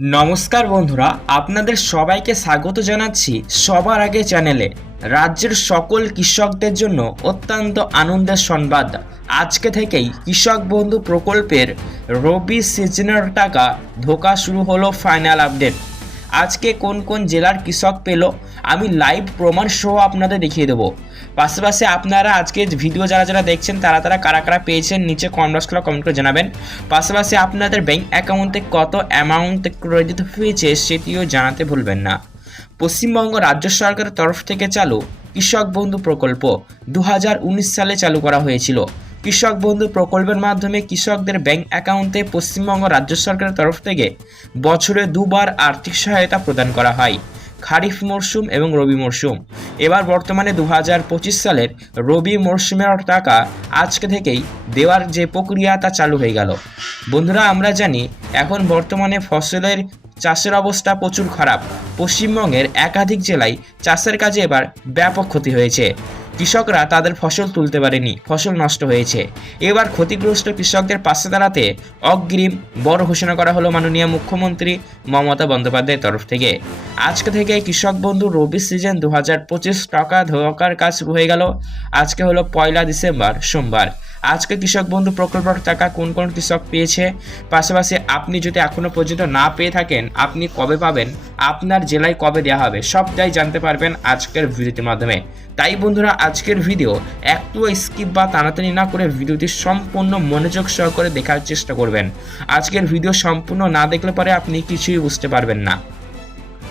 নমস্কার বন্ধুরা, আপনাদের সবাইকে স্বাগত জানাচ্ছি সবার আগে চ্যানেলে। রাজ্যের সকল কৃষকদের জন্য অত্যন্ত আনন্দের সংবাদ। আজকে থেকেই কৃষক বন্ধু প্রকল্পের রবি সিজনের টাকা ঢোকা শুরু হলো ফাইনাল আপডেট। আজকে কোন কোন জেলার কৃষক পেল, আমি লাইভ প্রমাণ সহ আপনাদের দেখিয়ে দেবো। পাশাপাশি আপনারা আজকে ভিডিও যারা যারা দেখছেন, তারা তারা কারা কারা পেয়েছেন, নিচে কমেন্ট বক্সগুলো কমেন্ট করে জানাবেন। পাশাপাশি আপনাদের ব্যাঙ্ক অ্যাকাউন্টে কত অ্যামাউন্ট ক্রেডিট হয়েছে সেটিও জানাতে ভুলবেন না। পশ্চিমবঙ্গ রাজ্য সরকারের তরফ থেকে চালু কৃষক বন্ধু প্রকল্প দু হাজার উনিশ সালে চালু করা হয়েছিল। কৃষক বন্ধু প্রকল্পের মাধ্যমে কৃষকদের ব্যাংক অ্যাকাউন্টে পশ্চিমবঙ্গ রাজ্য সরকারের তরফ থেকে বছরে দুবার আর্থিক সহায়তা প্রদান করা হয়। খারিফ মরশুম এবং রবি মরশুম এবার বর্তমানে দু হাজার পঁচিশ সালের রবি মরশুমের টাকা আজকে থেকেই দেওয়ার যে প্রক্রিয়া তা চালু হয়ে গেল। বন্ধুরা, আমরা জানি এখন বর্তমানে ফসলের চাষের অবস্থা প্রচুর খারাপ। পশ্চিমবঙ্গের একাধিক জেলায় চাষের কাজে এবার ব্যাপক ক্ষতি হয়েছে। কৃষকরা তাদের ফসল তুলতে পারেনি, ফসল নষ্ট হয়েছে। এবার ক্ষতিগ্রস্ত কৃষকদের পাশে দাঁড়াতে অগ্রিম বড় ঘোষণা করা হলো মাননীয় মুখ্যমন্ত্রী মমতা বন্দ্যোপাধ্যায়ের তরফ থেকে। আজকে থেকে কৃষক বন্ধু রবি সিজন দু হাজার পঁচিশ টাকা ধোয়াকার কাজ শুরু হয়ে গেল। আজকে হলো পয়লা ডিসেম্বর, সোমবার। আজকে কৃষক বন্ধু প্রকল্পের টাকা কোন কোন কৃষক পেয়েছে? পাশাপাশি আপনি যদি এখনও পর্যন্ত না পেয়ে থাকেন, আপনি কবে পাবেন? আপনার জেলায় কবে দেওয়া হবে? সবটাই জানতে পারবেন আজকের ভিডিওটির মাধ্যমে। তাই বন্ধুরা, আজকের ভিডিও একটু স্কিপ বা টানাটানি না করে ভিডিওটি সম্পূর্ণ মনোযোগ সহকারে দেখার চেষ্টা করবেন। আজকের ভিডিও সম্পূর্ণ না দেখলে পরে আপনি কিছুই বুঝতে পারবেন না।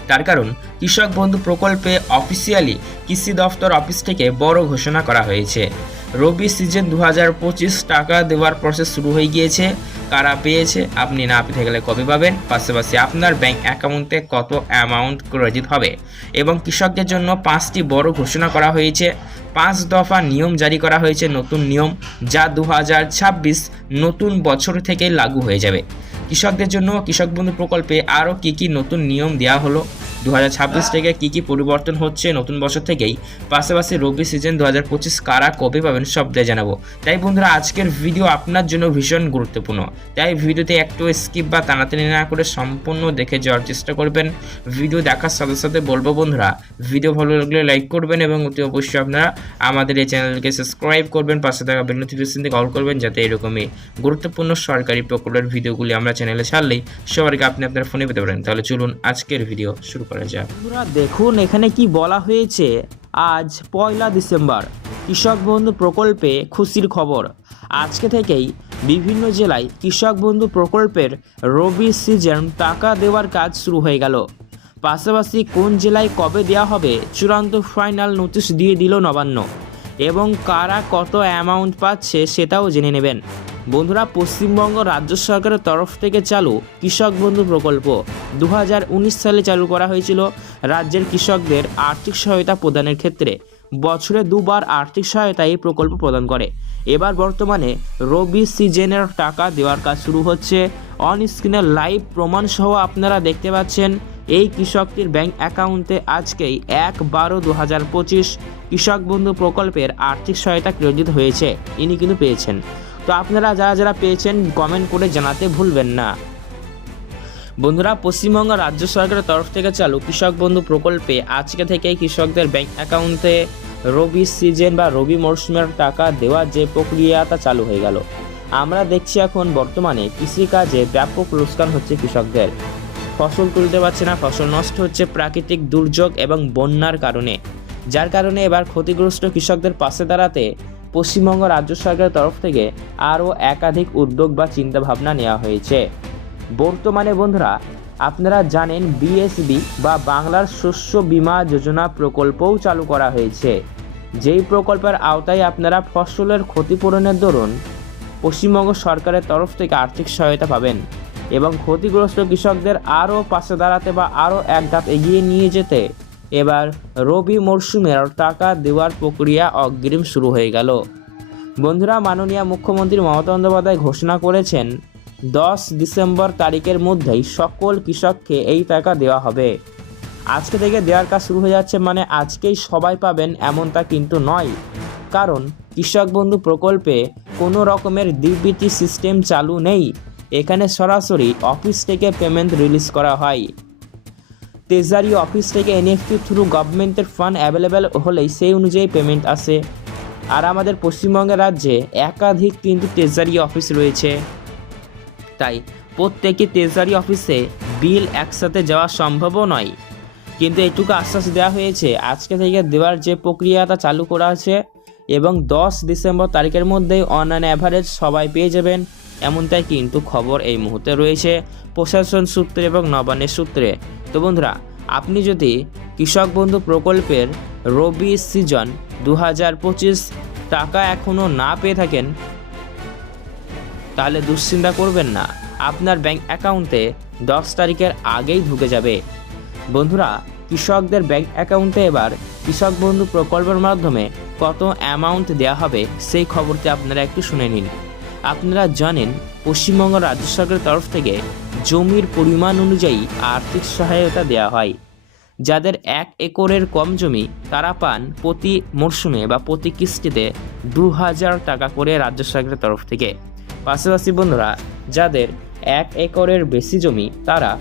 তার কারণ, কৃষক বন্ধু প্রকল্পে অফিসিয়ালি কৃষি দফতর অফিস থেকে বড় ঘোষণা করা হয়েছে। রবি সিজন দু হাজার পঁচিশ টাকা দেওয়ার প্রসেস শুরু হয়ে গিয়েছে। কারা পেয়েছে, আপনি না পেতে গেলে কবে পাবেন? পাশাপাশি আপনার ব্যাংক অ্যাকাউন্টে কত অ্যামাউন্ট ক্রেডিট হবে? এবং কৃষকদের জন্য পাঁচটি বড় ঘোষণা করা হয়েছে। পাঁচ দফা নিয়ম জারি করা হয়েছে নতুন নিয়ম, যা দু হাজার ছাব্বিশ নতুন বছর থেকে লাগু হয়ে যাবে। কৃষকদের জন্য কৃষক বন্ধু প্রকল্পে আরও কী কী নতুন নিয়ম দেওয়া হলো? দু হাজার ছাব্বিশ থেকে কী কী পরিবর্তন হচ্ছে নতুন বছর থেকেই? পাশাপাশি রবি সিজন দু হাজার পঁচিশ কারা কবে পাবেন সবটাই জানাব। তাই বন্ধুরা আজকের ভিডিও আপনার জন্য ভীষণ গুরুত্বপূর্ণ। তাই ভিডিওতে একটু স্কিপ বা টানাটানি না করে সম্পূর্ণ দেখে যাওয়ার চেষ্টা করবেন। ভিডিও দেখার সাথে সাথে বলব বন্ধুরা ভিডিও ভালো লাগলে লাইক করবেন এবং অতি অবশ্যই আপনারা আমাদের এই চ্যানেলকে সাবস্ক্রাইব করবেন। পাশে থাকা বেল নোটিফিকেশন থেকে অল করবেন যাতে এরকমই গুরুত্বপূর্ণ সরকারি প্রকল্পের ভিডিওগুলি আমরা চ্যানেলে ছাড়লেই সবার আগে আপনি আপনার ফোনে পেতে পারেন। তাহলে চলুন আজকের ভিডিও শুরু করা যাক। বন্ধুরা, দেখুন এখানে কি বলা হয়েছে। আজ পয়লা ডিসেম্বর, কৃষক বন্ধু প্রকল্পে খুশির খবর। আজকে থেকেই বিভিন্ন জেলায় কৃষক বন্ধু প্রকল্পের রবি সিজন টাকা দেওয়ার কাজ শুরু হয়ে গেল। পাশাপাশি কোন জেলায় কবে দেওয়া হবে চূড়ান্ত ফাইনাল নোটিশ দিয়ে দিল নবান্ন। এবং কারা কত অ্যামাউন্ট পাচ্ছে সেটাও জেনে নেবেন। বন্ধুরা, পশ্চিমবঙ্গ রাজ্য সরকারের তরফ থেকে চালু কৃষক বন্ধু প্রকল্প। দু হাজার উনিশ সালে চালু করা হয়েছিল রাজ্যের কৃষকদের আর্থিক সহায়তা প্রদানের ক্ষেত্রে। বছরে দুবার আর্থিক সহায়তা এই প্রকল্প প্রদান করে। এবার বর্তমানে রবি সিজনের টাকা দেওয়ার কাজ শুরু হচ্ছে। অন স্ক্রিনের লাইভ প্রমাণসহ আপনারা দেখতে পাচ্ছেন এই কৃষকটির ব্যাংক অ্যাকাউন্টে আজকেই এক বারো দু হাজার পঁচিশ কৃষক বন্ধু প্রকল্পের আর্থিক সহায়তা ক্রেডিট হয়েছে। ইনি কিন্তু পেয়েছেন। তো আপনারা যারা যারা পেয়েছেন কমেন্ট করে জানাতে ভুলবেন না। বন্ধুরা, পশ্চিমবঙ্গ রাজ্য সরকারের তরফ থেকে চালু কৃষক বন্ধু প্রকল্পে আজকে থেকেই কৃষকদের ব্যাংক অ্যাকাউন্টে রবি সিজন বা রবি মরশুমের টাকা দেওয়ার যে প্রক্রিয়া তা চালু হয়ে গেল। আমরা দেখছি এখন বর্তমানে কৃষিকাজে ব্যাপক লোকসান হচ্ছে কৃষকদের। ফসল তুলতে পারছে না। ফসল নষ্ট হচ্ছে প্রাকৃতিক দুর্যোগ এবং বন্যার কারণে। যার কারণে এবার ক্ষতিগ্রস্ত কৃষকদের পাশে দাঁড়াতে পশ্চিমবঙ্গ রাজ্য সরকারের তরফ থেকে আরও একাধিক উদ্যোগ বা চিন্তাভাবনা নেওয়া হয়েছে। বর্তমানে বন্ধুরা, আপনারা জানেন বিএসবি বা বাংলার শস্য বীমা যোজনা প্রকল্পও চালু করা হয়েছে। যেই প্রকল্পের আওতায় আপনারা ফসলের ক্ষতিপূরণের দরুন পশ্চিমবঙ্গ সরকারের তরফ থেকে আর্থিক সহায়তা পাবেন। এবং ক্ষতিগ্রস্ত কৃষকদের আরও পাশে দাঁড়াতে বা আরও এক ধাপ এগিয়ে নিয়ে যেতে। এবার রবি মরশুমের টাকা দেওয়ার প্রক্রিয়া অগ্রিম শুরু হয়ে গেল। বন্ধুরা, মাননীয় মুখ্যমন্ত্রী মমতা বন্দ্যোপাধ্যায় ঘোষণা করেছেন, দশ ডিসেম্বর তারিখের মধ্যেই সকল কৃষককে এই টাকা দেওয়া হবে। আজকে থেকে দেওয়ার কাজ শুরু হয়ে যাচ্ছে মানে আজকেই সবাই পাবেন এমনটা কিন্তু নয়। কারণ কৃষক বন্ধু প্রকল্পে কোনো রকমের ডিবিটি সিস্টেম চালু নেই। এখানে সরাসরি অফিস থেকে পেমেন্ট রিলিজ করা হয়। ট্রেজারি অফিস থেকে এনএফটি থ্রু গভর্নমেন্টের ফান্ড অ্যাভেলেবেল হলেই সেই অনুযায়ী পেমেন্ট আসে। আর আমাদের পশ্চিমবঙ্গের রাজ্যে একাধিক কিন্তু ট্রেজারি অফিস রয়েছে। তাই প্রত্যেকে ট্রেজারি অফিসে বিল একসাথে যাওয়া সম্ভবও নয়। কিন্তু এটুকু আশ্বাস দেওয়া হয়েছে, আজকে থেকে দেওয়ার যে প্রক্রিয়াটা চালু করা আছে এবং দশ ডিসেম্বর তারিখের মধ্যেই অন অ্যান অ্যাভারেজ সবাই পেয়ে যাবেন। এমনটাই কিন্তু খবর এই মুহূর্তে রয়েছে প্রশাসন সূত্রে এবং নবান্নের সূত্রে। তো বন্ধুরা, আপনি যদি কৃষক বন্ধু প্রকল্পের রবি সিজন দু হাজার পঁচিশ টাকা এখনও না পেয়ে থাকেন, তাহলে দুশ্চিন্তা করবেন না। আপনার ব্যাংক অ্যাকাউন্টে দশ তারিখের আগেই ঢুকে যাবে। বন্ধুরা, কৃষকদের ব্যাংক অ্যাকাউন্টে এবার কৃষক বন্ধু প্রকল্পের মাধ্যমে কত অ্যামাউন্ট দেওয়া হবে সেই খবরটি আপনারা একটু শুনে নিন। আপনারা জানেন, পশ্চিমবঙ্গ রাজ্য সরকারের তরফ থেকে জমির পরিমাণ অনুযায়ী আর্থিক সহায়তা দেওয়া হয়। যাদের এক একরের কম জমি, তারা পান প্রতি মরশুমে বা প্রতি কিস্তিতে দু হাজার টাকা করে রাজ্য সরকারের তরফ থেকে। পাশাপাশি বন্ধুরা, যাদের এক একরের বেশি জমি, তারা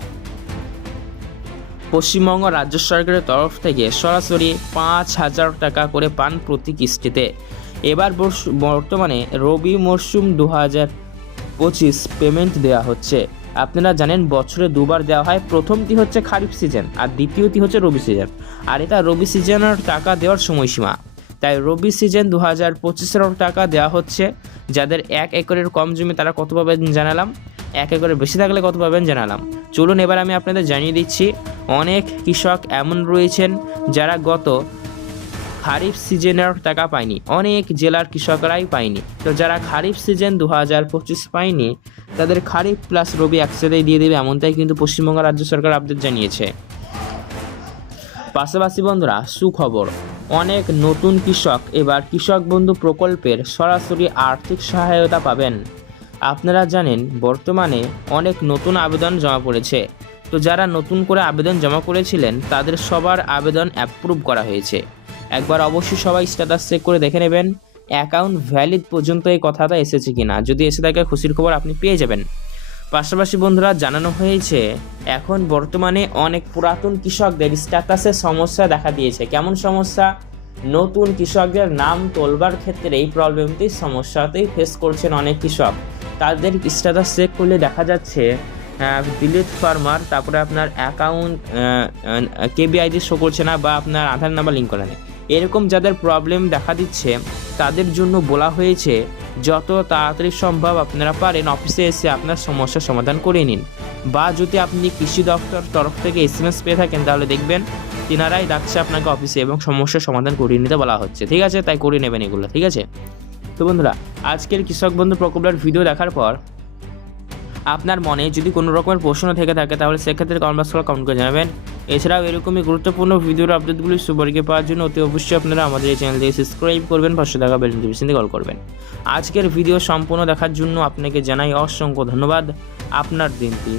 পশ্চিমবঙ্গ রাজ্য সরকারের তরফ থেকে সরাসরি পাঁচ হাজার টাকা করে পান প্রতি কিস্তিতে। এবার বর্তমানে রবি মরশুম দু হাজার পঁচিশ পেমেন্ট দেওয়া হচ্ছে। আপনারা জানেন বছরে দুবার দেওয়া হয়। প্রথমটি হচ্ছে খারিফ সিজন আর দ্বিতীয়টি হচ্ছে রবি সিজন আর এটা রবি সিজনের টাকা দেওয়ার সময়সীমা। তাই রবি সিজন দু হাজার পঁচিশের টাকা দেওয়া হচ্ছে। যাদের এক একরের কম জমি তারা কত পাবেন জানালাম। এক একরের বেশি থাকলে কত পাবেন জানালাম। চলুন এবার আমি আপনাদের জানিয়ে দিচ্ছি। অনেক কৃষক এমন রয়েছেন যারা গত খারিফ সিজনের টাকা পায়নি। অনেক জেলার কৃষকরাই পায়নি। তো যারা খারিফ সিজন দু হাজার পঁচিশ পায়নি, তাদের খারিফ প্লাস রবি একসাথেই দিয়ে দেবে এমনটাই কিন্তু পশ্চিমবঙ্গ রাজ্য সরকার আপডেট জানিয়েছে। পাশাপাশি বন্ধুরা, সুখবর। অনেক নতুন কৃষক এবার কৃষক বন্ধু প্রকল্পের সরাসরি আর্থিক সহায়তা পাবেন। আপনারা জানেন, বর্তমানে অনেক নতুন আবেদন জমা পড়েছে। তো যারা নতুন করে আবেদন জমা করেছিলেন, তাদের সবার আবেদন অ্যাপ্রুভ করা হয়েছে। একবার অবশ্যই সবাই স্ট্যাটাস চেক করে দেখে নেবেন অ্যাকাউন্ট ভ্যালিড পর্যন্ত এই কথাটা এসেছে কিনা। যদি এসে থাকে খুশির খবর আপনি পেয়ে যাবেন। পাশাপাশি বন্ধুরা, জানানো হয়েছে, এখন বর্তমানে অনেক পুরাতন কৃষকদের স্ট্যাটাসের সমস্যা দেখা দিয়েছে। কেমন সমস্যা? নতুন কৃষকদের নাম তোলবার ক্ষেত্রে এই প্রবলেমটি সমস্যাতেই ফেস করছেন অনেক কৃষক। তাদের স্ট্যাটাস চেক করলে দেখা যাচ্ছে দিলীপ ফার্মার তারপরে আপনার অ্যাকাউন্ট কেবিআইডি শো করছে না বা আপনার আধার নাম্বার লিঙ্ক করা নেই। এরকম যাদের প্রবলেম দেখা দিচ্ছে, তাদের জন্য বলা হয়েছে, যত তাড়াতাড়ি সম্ভব আপনারা পারেন অফিসে এসে আপনার সমস্যার সমাধান করে নিন। বা যদি আপনি কৃষি দপ্তর তরফ থেকে এস এম এস পেয়ে থাকেন, তাহলে দেখবেন তিনারাই ডাকছে আপনাকে অফিসে এবং সমস্যার সমাধান করিয়ে নিতে বলা হচ্ছে। ঠিক আছে? তাই করে নেবেন এগুলো। ঠিক আছে? তো বন্ধুরা, আজকের কৃষক বন্ধু প্রকল্পের ভিডিও দেখার পর আপনার মনে যদি কোনো রকমের প্রশ্ন থেকে থাকে, তাহলে সেক্ষেত্রে কমেন্ট বক্সে কমেন্ট করে জানাবেন। এছাড়াও এরকমই গুরুত্বপূর্ণ ভিডিওর আপডেটগুলি সুপারকে পাওয়ার জন্য অতি অবশ্যই আপনারা আমাদের এই চ্যানেলটিকে সাবস্ক্রাইব করবেন, পাশে থাকা বেল নোটিফিকেশন কল করবেন। আজকের ভিডিও সম্পূর্ণ দেখার জন্য আপনাকে জানাই অসংখ্য ধন্যবাদ। আপনার দিনটি